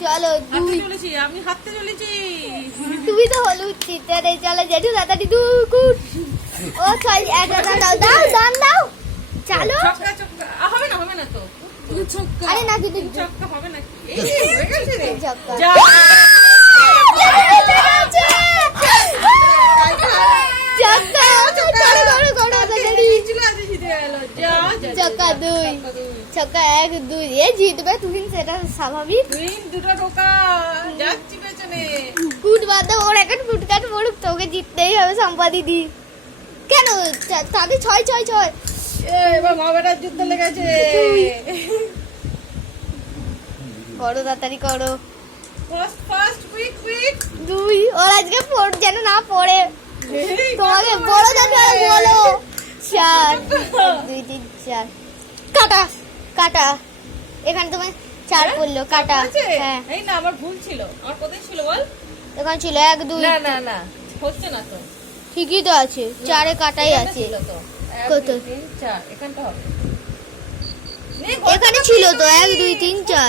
চলো দুই। চলেছি আমি হাঁটতে চলেছি। তুমি তো হলুদ চিত্রে চলো জেঠু তাড়াতাড়ি দু কুট। ও চল একটা দাও দাও দাও দাও। চলো। ছক্কা ছক্কা। হবে না হবে না তো। ছক্কা আরে না কিন্তু ছক্কা হবে না এই হয়ে গেছে রে। ছক্কা। যা। চক্কা করো করো করো তাড়াতাড়ি ছিল, আজ জিতে গেল। যা, যা, যা, ছক্কা দুই। ছক্কা এক দুই। এ জিতবে তুমি সেটা স্বাভাবিক। দুটো টোকা যাচ্ছি পেছনে। কুট বাদ ওর এখন ফুটকাট পড়ুক। তোকে জিততেই হবে কেন? তাদের ছয় ছয় ছয়। এবার মা বেটার যুদ্ধ লেগেছে। করো তাড়াতাড়ি করো। ফার্স্ট ফার্স্ট কুইক কুইক দুই। ওর আজকে পড় যেন না পড়ে। তোমাকে বড় দাদা তিন চার। কাটা কাটা। এখানে তোমার চার পড়ল কাটা? হ্যাঁ। এই না আমার ভুল ছিল। আমার কোথায় ছিল বল? এখানে ছিল এক দুই না না না হচ্ছে না তো। ঠিকই তো আছে। চারে কাটাই আছে। কত? চার এখানটা হবে। এখানে ছিল তো এক দুই তিন চার।